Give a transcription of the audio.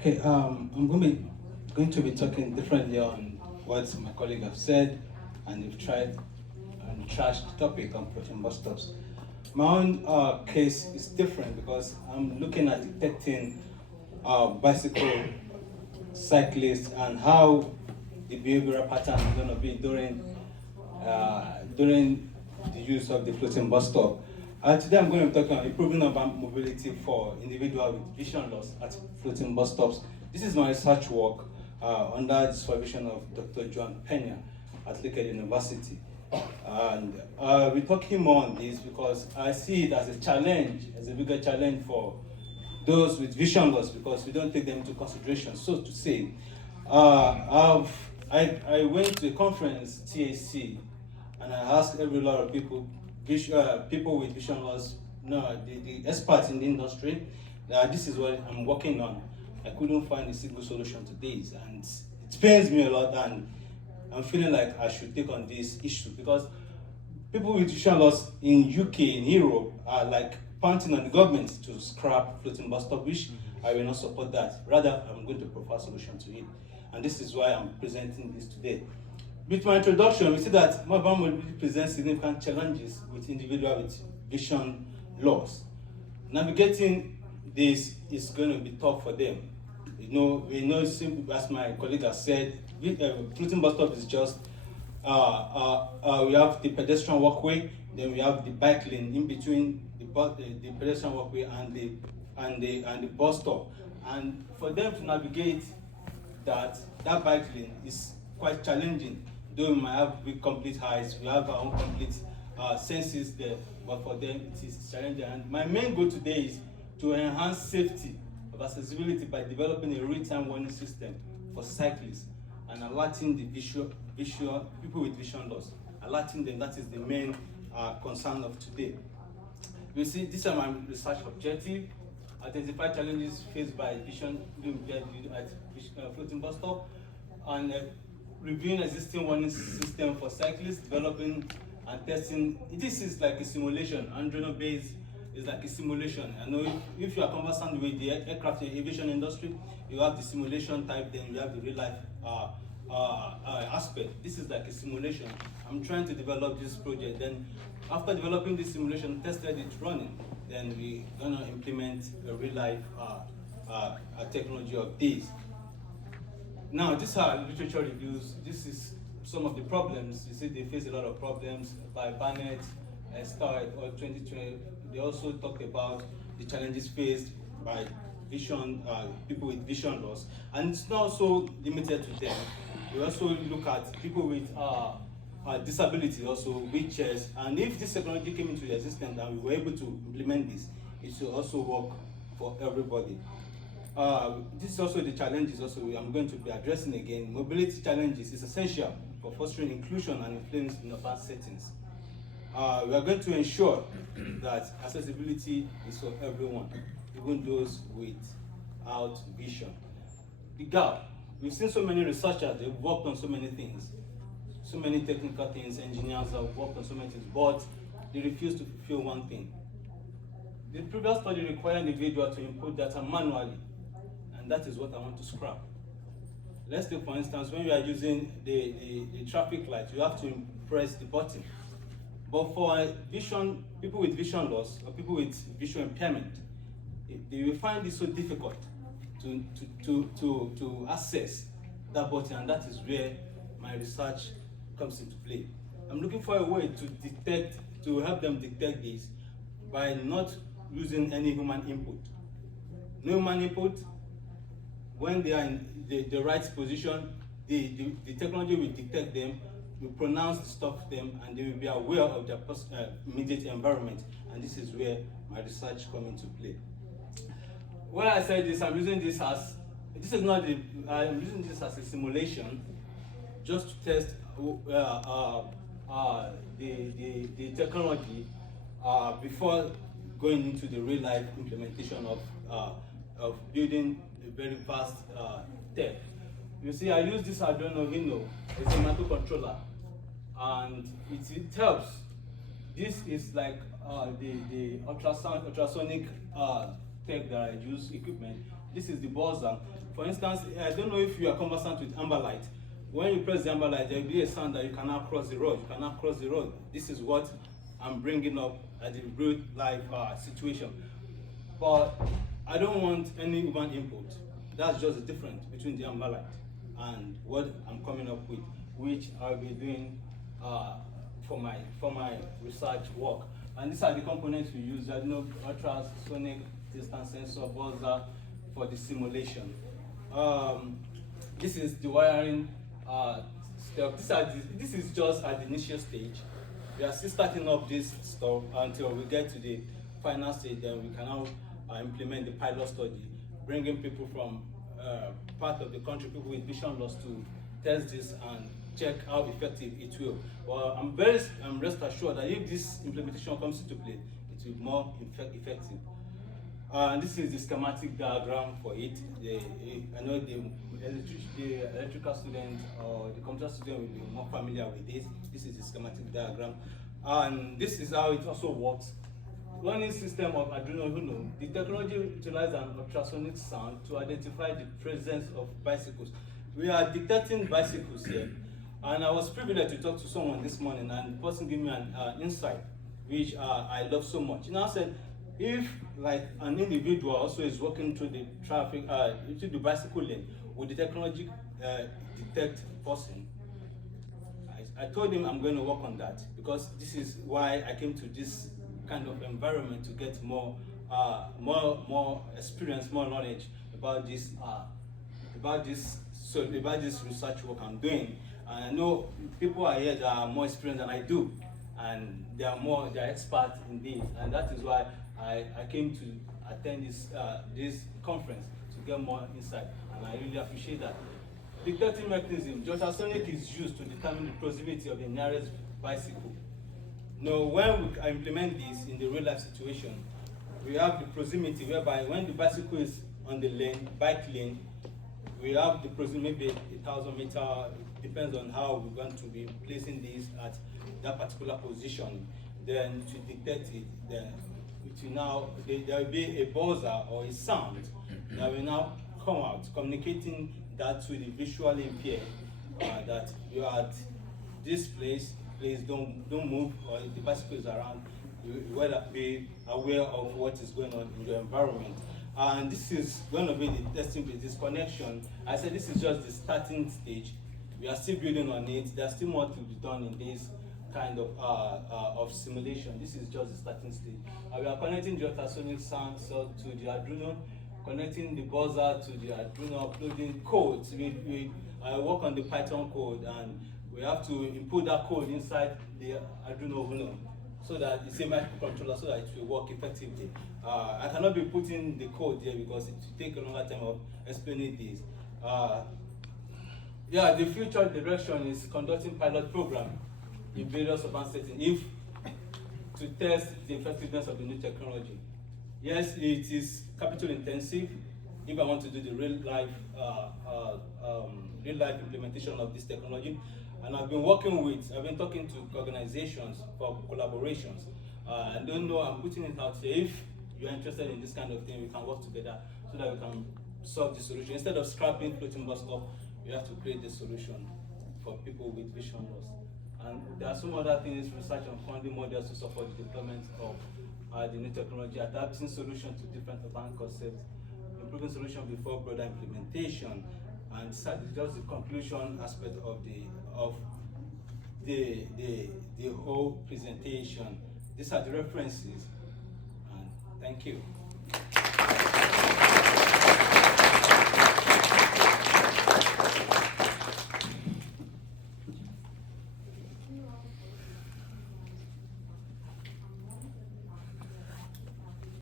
Okay, I'm going to be talking differently on what my colleague have said, and they've tried and trashed the topic on protein bus stops. My own case is different because I'm looking at detecting bicycle cyclists and how the behavioral pattern is going to be during the use of the floating bus stop. Today I'm going to be talking about improving urban mobility for individuals with vision loss at floating bus stops. This is my research work under the supervision of Dr. Joan Pena at Lakehead University. And we're talking more on this because I see it as a challenge, as a bigger challenge for those with vision loss because we don't take them into consideration. So to say, I went to a conference, TAC, and I asked every lot of people, people with vision loss, no, the experts in the industry, this is what I'm working on. I couldn't find a single solution to this, and it pains me a lot, and I'm feeling like I should take on this issue because people with vision loss in UK, in Europe, are like pointing on the government to scrap floating bus stop, which I will not support that. Rather, I'm going to propose a solution to it. And this is why I'm presenting this today. With my introduction, we see that mobile mobility presents significant challenges with individuals with vision loss. Navigating this is going to be tough for them. We know, simple, as my colleague has said, floating bus stop is just we have the pedestrian walkway, then we have the bike lane in between the pedestrian walkway and the bus stop. And for them to navigate that bike lane is quite challenging. Though we might have big complete heights, we have our own complete senses there, but for them it is challenging. And my main goal today is to enhance safety of accessibility by developing a real-time warning system for cyclists and alerting the visual people with vision loss. Alerting them, that is the main concern of today. You see, these are my research objectives. Identify challenges faced by vision impaired at floating bus stop, and reviewing existing warning system for cyclists, developing and testing. This is like a simulation. Arduino based is like a simulation. I know if you are conversant with the aircraft and aviation industry, you have the simulation type, then you have the real life aspect. This is like a simulation. I'm trying to develop this project. Then after developing this simulation, tested it running, then we're gonna implement a real life technology of this. Now, these are literature reviews. This is some of the problems. You see, they face a lot of problems by Barnett, Starr, or 2020. They also talked about the challenges faced by people with vision loss. And it's not so limited to them. We also look at people with disability, also wheelchairs. And if this technology came into existence and we were able to implement this, it will also work for everybody. This is also the challenges also I'm going to be addressing again. Mobility challenges is essential for fostering inclusion and influence in urban settings. We are going to ensure that accessibility is for everyone, even those without vision. The gap. We've seen so many researchers, they've worked on so many things, so many technical things, engineers have worked on so many things, but they refuse to fulfill one thing. The previous study required individuals to input data manually, and that is what I want to scrap. Let's take, for instance, when you are using the traffic light, you have to press the button. But for people with vision loss or people with visual impairment, they will find it so difficult to access that button, and that is where my research comes into play. I'm looking for a way to help them detect this by not using any human input. No human input. When they are in the right position, the technology will detect them, will pronounce the stuff to them, and they will be aware of their immediate environment. And this is where my research comes into play. When I say this, I'm using this as a simulation, just to test the technology before going into the real life implementation of building a very vast tech. You see, I use this Arduino Uno as a microcontroller, and it helps. This is like the ultrasonic tech that I use, equipment This is the buzzer. For instance, I don't know if you are conversant with amber light. When you press the amber light, there will be a sound that you cannot cross the road. You cannot cross the road. This is what I'm bringing up at the real life situation. But I don't want any human input. That's just the difference between the amber light and what I'm coming up with, which I'll be doing for my research work. And these are the components we use: ultrasonic distance sensor, buzzer for the simulation. This is the wiring step. This is just at the initial stage. We are still starting up this stuff until we get to the final stage. Then we can now implement the pilot study, bringing people from part of the country, people with vision loss, to test this and check how effective it will. Well, I'm rest assured that if this implementation comes into play, it will be more effective. This is the schematic diagram for it. I know the electrical student or the computer student will be more familiar with this. This is the schematic diagram. And this is how it also works. Learning system of Arduino Uno. The technology utilizes an ultrasonic sound to identify the presence of bicycles. We are detecting bicycles here. And I was privileged to talk to someone this morning, and the person gave me an insight, which I love so much. I said, if like an individual also is walking through the traffic, into the bicycle lane, would the technology detect person? I told him I'm going to work on that, because this is why I came to this kind of environment, to get more experience, more knowledge about this research work I'm doing. And I know people are here that are more experienced than I do, and they're experts in this, and that is why I came to attend this conference to get more insight, and I really appreciate that. The detecting mechanism, the ultrasonic is used to determine the proximity of the nearest bicycle. Now, when we implement this in the real life situation, we have the proximity whereby when the bicycle is on the bike lane, we have the proximity, maybe 1,000 meters, depends on how we're going to be placing this at that particular position. Then to detect it, then there will be a buzzer or a sound that will now come out, communicating that to the visually impaired, that you are at this place, please don't move, or if the bicycle is around, you will be aware of what is going on in your environment. And this is going to be the testing with this connection. I said this is just the starting stage. We are still building on it. There's still more to be done in this kind of simulation. This is just the starting stage. We are connecting the ultrasonic sensor to the Arduino, connecting the buzzer to the Arduino, uploading codes. We work on the Python code, and we have to input that code inside the Arduino Uno, so that it's a microcontroller, so that it will work effectively. I cannot be putting the code here because it will take a longer time of explaining this. Yeah, the future direction is conducting pilot program in various urban settings to test the effectiveness of the new technology. Yes, it is capital intensive if I want to do the real life implementation of this technology. And I've been talking to organizations for collaborations. I don't know, I'm putting it out here. If you're interested in this kind of thing, we can work together so that we can solve the solution. Instead of scrapping floating bus stop, we have to create the solution for people with vision loss. And there are some other things, research and funding models to support the deployment of the new technology, adapting solutions to different urban concepts, improving solution before broader implementation, and just the conclusion aspect of the whole presentation. These are the references, and thank you.